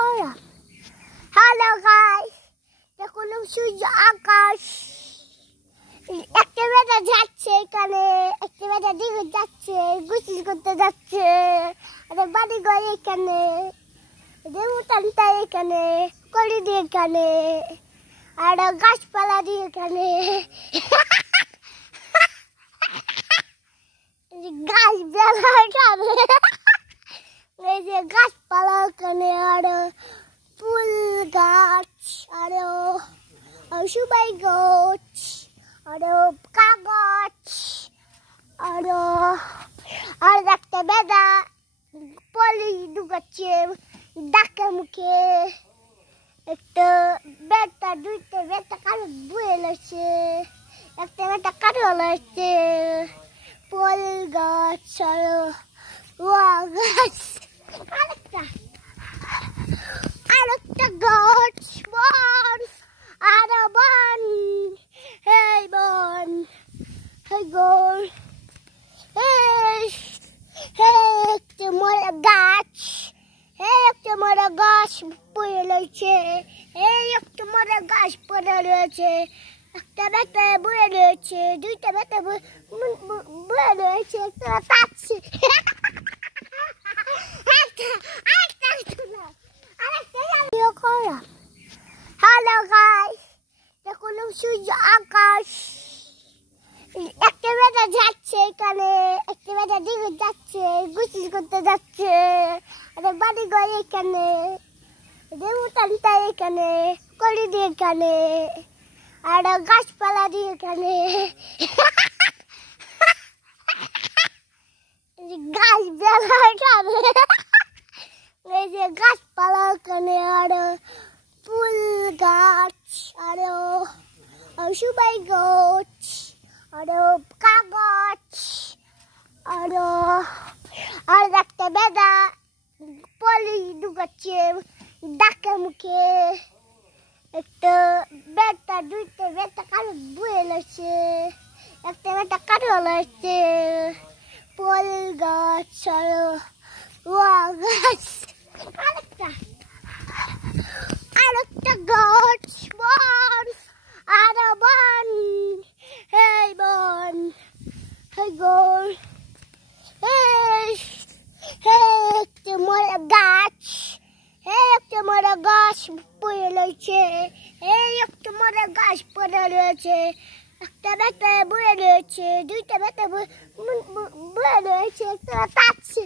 করা। Hello guys, দেখুন সূর্য আকাশ। একটা বেটা যাচ্ছে এখানে, একটা বেটা দিকে যাচ্ছে, গোসল করতে যাচ্ছে। বাড়ি ঘর এখানে, উঠানটা এখানে, কলি দিয়ে এখানে, আর গাছপালা দিয়ে এখানে, গাছ বেলা এখানে, এই যে গাছপালা এখানে, আর ফুল গাছ, আর সুবাই গাছ, আর কাগজ, আর একটা বেদা পলি ঢুকাচ্ছে ডাকে মুখে। একটা বেটা, দুইটা বেটা কারো বয়ে লাগছে, একটা বেটা কারো লাগছে। ফল গাছ আর গাছ, আরেকটা গাছ, বন, আর বন, এই বন, এই গোল, একটা মরা গাছ, একটা মরা গাছ পড়ে রয়েছে, একটা মরা গাছ পড়ে রয়েছে। একটা বেটা বয়ে রয়েছে, দুইটা বেটা বয়ে রয়েছে, একটা পাচ্ছে। হ্যালো গাইস, দেখুন সূর্য আকাশ। একটা বেটা যাচ্ছে এখানে, একটা বেটা দিকে যাচ্ছে, গোসল করতে যাচ্ছে। বাড়ি ঘর এখানে, উঠানটা এখানে, কলি দিয়ে এখানে, আর গাছপালা দিয়ে এখানে, গাছ বেলা এখানে, এই যে গাছপালা এখানে, আর ফুল গাছ, আর সুবাই গাছ, আর কাগজ, আর একটা বেদা পলি ঢুকাচ্ছে ডাকে মুখে। একটা বেটা, দুইটা বেটা কারো বয়ে লাগছে, একটা বেটা কারো লাগছে। ফল গাছ আর গাছ, আরেকটা গাছ, বন, আর বন, এই বন, এই গোল, একটা মরা গাছ, একটা মরা গাছ পড়ে রয়েছে, একটা মরা গাছ পড়ে রয়েছে। একটা বেটা বয়ে রয়েছে, দুইটা বেটা বয়ে রয়েছে, একটা পাচ্ছে।